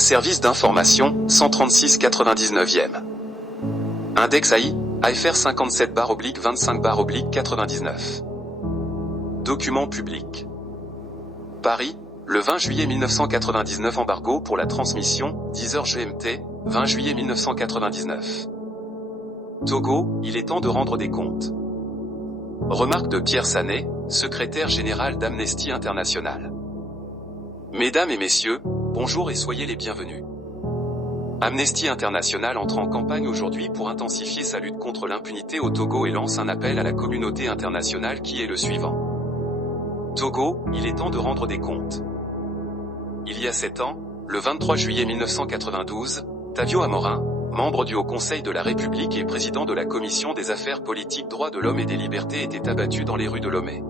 Service d'information, 136-99e. Index AI, AFR 57/25/99. Documents publics. Paris, le 20 juillet 1999. Embargo pour la transmission, 10h GMT, 20 juillet 1999. Togo, il est temps de rendre des comptes. Remarque de Pierre Sanet, secrétaire général d'Amnesty International. Mesdames et messieurs, bonjour et soyez les bienvenus. Amnesty International entre en campagne aujourd'hui pour intensifier sa lutte contre l'impunité au Togo et lance un appel à la communauté internationale qui est le suivant. Togo, il est temps de rendre des comptes. Il y a 7 ans, le 23 juillet 1992, Tavio Amorin, membre du Haut Conseil de la République et président de la Commission des affaires politiques, droits de l'homme et des libertés, était abattu dans les rues de Lomé.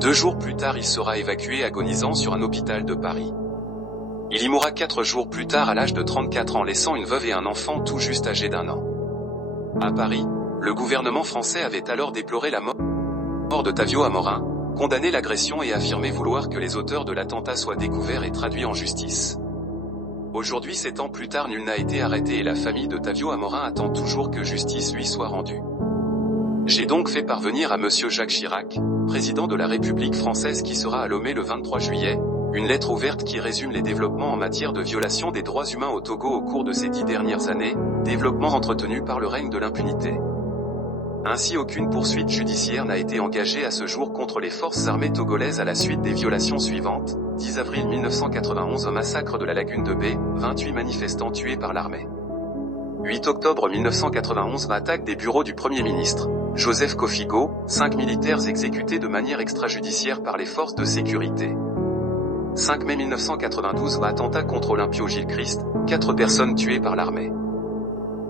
2 jours plus tard, il sera évacué agonisant sur un hôpital de Paris. Il y mourra 4 jours plus tard à l'âge de 34 ans, laissant une veuve et un enfant tout juste âgé d'1 an. À Paris, le gouvernement français avait alors déploré la mort de Tavio Amorin, condamné l'agression et affirmé vouloir que les auteurs de l'attentat soient découverts et traduits en justice. Aujourd'hui, 7 ans plus tard, nul n'a été arrêté et la famille de Tavio Amorin attend toujours que justice lui soit rendue. J'ai donc fait parvenir à monsieur Jacques Chirac, président de la République française qui sera à Lomé le 23 juillet, une lettre ouverte qui résume les développements en matière de violation des droits humains au Togo au cours de ces 10 dernières années, développements entretenus par le règne de l'impunité. Ainsi, aucune poursuite judiciaire n'a été engagée à ce jour contre les forces armées togolaises à la suite des violations suivantes. 10 avril 1991, massacre de la lagune de Bé, 28 manifestants tués par l'armée. 8 octobre 1991, attaque des bureaux du Premier ministre, Joseph Kofigo, 5 militaires exécutés de manière extrajudiciaire par les forces de sécurité. 5 mai 1992, attentat contre Olympio Gilles Christ, 4 personnes tuées par l'armée.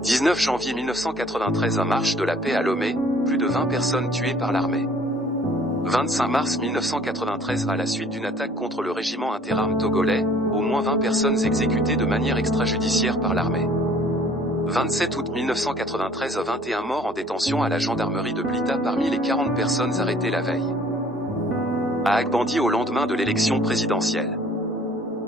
19 janvier 1993, marche de la paix à Lomé, plus de 20 personnes tuées par l'armée. 25 mars 1993, à la suite d'une attaque contre le régiment interarmes togolais, au moins 20 personnes exécutées de manière extrajudiciaire par l'armée. 27 août 1993, 21 morts en détention à la gendarmerie de Blita parmi les 40 personnes arrêtées la veille. À Agbandi au lendemain de l'élection présidentielle.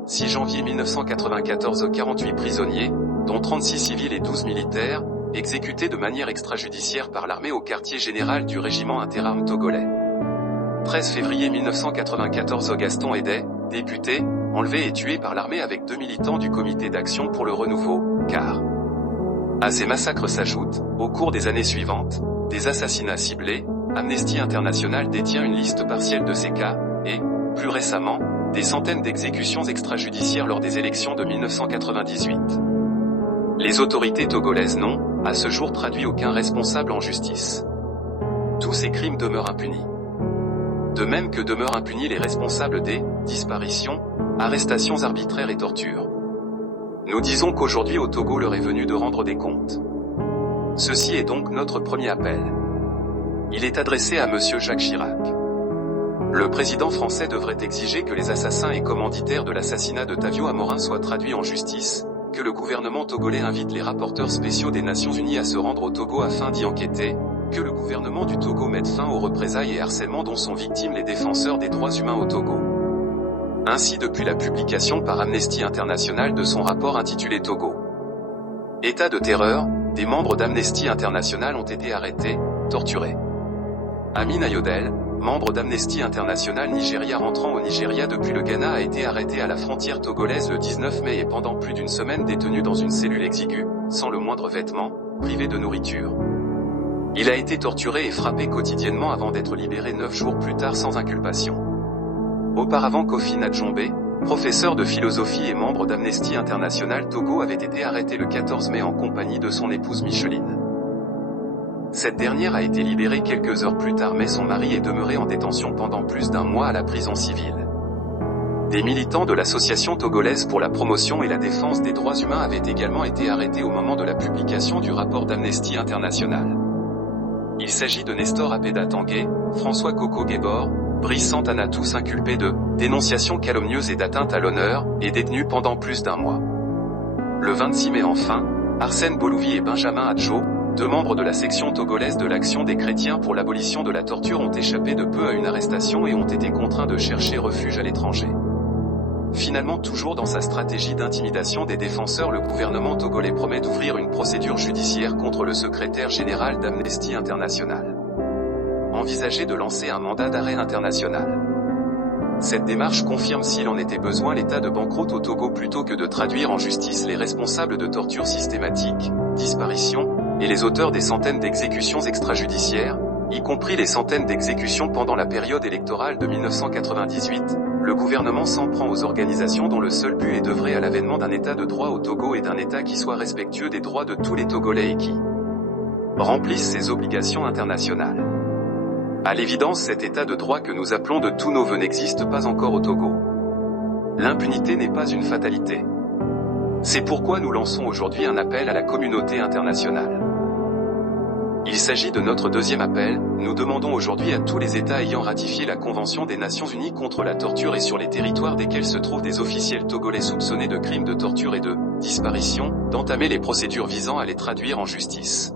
6 janvier 1994, 48 prisonniers, dont 36 civils et 12 militaires, exécutés de manière extrajudiciaire par l'armée au quartier général du régiment interarmes togolais. 13 février 1994, Gaston Edet, député, enlevé et tué par l'armée avec 2 militants du Comité d'action pour le renouveau, CAR. À ces massacres s'ajoutent, au cours des années suivantes, des assassinats ciblés. Amnesty International détient une liste partielle de ces cas, et, plus récemment, des centaines d'exécutions extrajudiciaires lors des élections de 1998. Les autorités togolaises n'ont, à ce jour, traduit aucun responsable en justice. Tous ces crimes demeurent impunis. De même que demeurent impunis les responsables des disparitions, arrestations arbitraires et tortures. Nous disons qu'aujourd'hui au Togo l'heure est venue de rendre des comptes. Ceci est donc notre premier appel. Il est adressé à monsieur Jacques Chirac. Le président français devrait exiger que les assassins et commanditaires de l'assassinat de Tavio Amorin soient traduits en justice, que le gouvernement togolais invite les rapporteurs spéciaux des Nations Unies à se rendre au Togo afin d'y enquêter, que le gouvernement du Togo mette fin aux représailles et harcèlements dont sont victimes les défenseurs des droits humains au Togo. Ainsi, depuis la publication par Amnesty International de son rapport intitulé Togo, État de terreur, des membres d'Amnesty International ont été arrêtés, torturés. Amin Ayodele, membre d'Amnesty International Nigeria rentrant au Nigeria depuis le Ghana, a été arrêté à la frontière togolaise le 19 mai et pendant plus d'une semaine détenu dans une cellule exiguë, sans le moindre vêtement, privé de nourriture. Il a été torturé et frappé quotidiennement avant d'être libéré 9 jours plus tard sans inculpation. Auparavant, Kofi Nadjombe, professeur de philosophie et membre d'Amnesty International Togo, avait été arrêté le 14 mai en compagnie de son épouse Micheline. Cette dernière a été libérée quelques heures plus tard, mais son mari est demeuré en détention pendant plus d'1 mois à la prison civile. Des militants de l'association togolaise pour la promotion et la défense des droits humains avaient également été arrêtés au moment de la publication du rapport d'Amnesty International. Il s'agit de Nestor Apeda Tanguay, François Koko Guébor, Brice Santana, tous inculpés de dénonciation calomnieuse et d'atteinte à l'honneur, et détenus pendant plus d'1 mois. Le 26 mai enfin, Arsène Bolouvi et Benjamin Adjo, 2 membres de la section togolaise de l'Action des chrétiens pour l'abolition de la torture, ont échappé de peu à une arrestation et ont été contraints de chercher refuge à l'étranger. Finalement, toujours dans sa stratégie d'intimidation des défenseurs, le gouvernement togolais promet d'ouvrir une procédure judiciaire contre le secrétaire général d'Amnesty International. Envisager de lancer un mandat d'arrêt international. Cette démarche confirme, s'il en était besoin, l'état de banqueroute au Togo plutôt que de traduire en justice les responsables de tortures systématiques, disparitions, et les auteurs des centaines d'exécutions extrajudiciaires, y compris les centaines d'exécutions pendant la période électorale de 1998. Le gouvernement s'en prend aux organisations dont le seul but est d'œuvrer à l'avènement d'un état de droit au Togo et d'un état qui soit respectueux des droits de tous les Togolais et qui remplisse ses obligations internationales. À l'évidence, cet état de droit que nous appelons de tous nos vœux n'existe pas encore au Togo. L'impunité n'est pas une fatalité. C'est pourquoi nous lançons aujourd'hui un appel à la communauté internationale. Il s'agit de notre deuxième appel. Nous demandons aujourd'hui à tous les États ayant ratifié la Convention des Nations Unies contre la torture et sur les territoires desquels se trouvent des officiels togolais soupçonnés de crimes de torture et de disparition, d'entamer les procédures visant à les traduire en justice.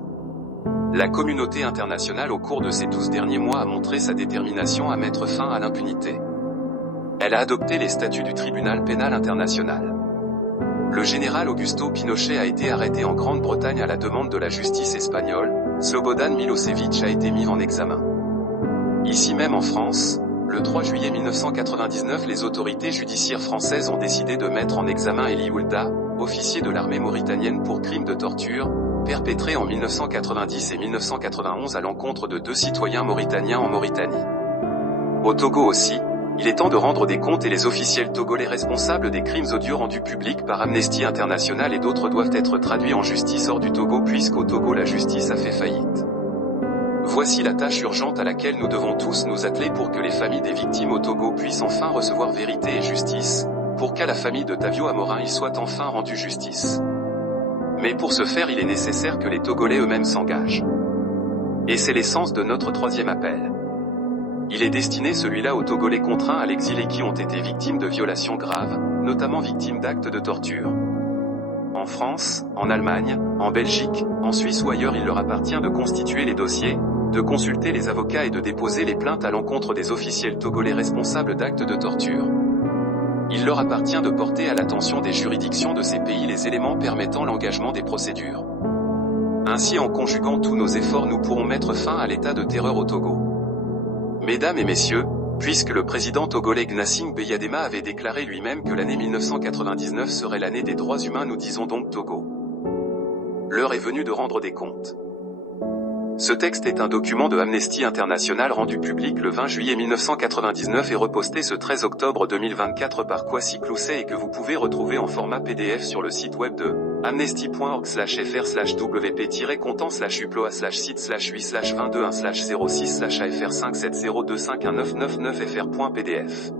La communauté internationale au cours de ces 12 derniers mois a montré sa détermination à mettre fin à l'impunité. Elle a adopté les statuts du tribunal pénal international. Le général Augusto Pinochet a été arrêté en Grande-Bretagne à la demande de la justice espagnole. Slobodan Milosevic a été mis en examen. Ici même en France, le 3 juillet 1999, les autorités judiciaires françaises ont décidé de mettre en examen Eli Oulda, officier de l'armée mauritanienne pour crimes de torture, perpétrés en 1990 et 1991 à l'encontre de 2 citoyens mauritaniens en Mauritanie. Au Togo aussi, il est temps de rendre des comptes et les officiels togolais responsables des crimes odieux rendus publics par Amnesty International et d'autres doivent être traduits en justice hors du Togo puisqu'au Togo la justice a fait faillite. Voici la tâche urgente à laquelle nous devons tous nous atteler pour que les familles des victimes au Togo puissent enfin recevoir vérité et justice, pour qu'à la famille de Tavio Amorin il soit enfin rendu justice. Mais pour ce faire, il est nécessaire que les Togolais eux-mêmes s'engagent. Et c'est l'essence de notre troisième appel. Il est destiné celui-là aux Togolais contraints à l'exil et qui ont été victimes de violations graves, notamment victimes d'actes de torture. En France, en Allemagne, en Belgique, en Suisse ou ailleurs, il leur appartient de constituer les dossiers, de consulter les avocats et de déposer les plaintes à l'encontre des officiels togolais responsables d'actes de torture. Il leur appartient de porter à l'attention des juridictions de ces pays les éléments permettant l'engagement des procédures. Ainsi, en conjuguant tous nos efforts, nous pourrons mettre fin à l'état de terreur au Togo. Mesdames et messieurs, puisque le président togolais Gnassingbé Beyadema avait déclaré lui-même que l'année 1999 serait l'année des droits humains, nous disons donc Togo. L'heure est venue de rendre des comptes. Ce texte est un document de Amnesty International rendu public le 20 juillet 1999 et reposté ce 13 octobre 2024 par Kwasi Clousset et que vous pouvez retrouver en format PDF sur le site web de amnesty.org/fr/wp-content/uploa/site/8/22/1/06/AFR570259999fr.pdf.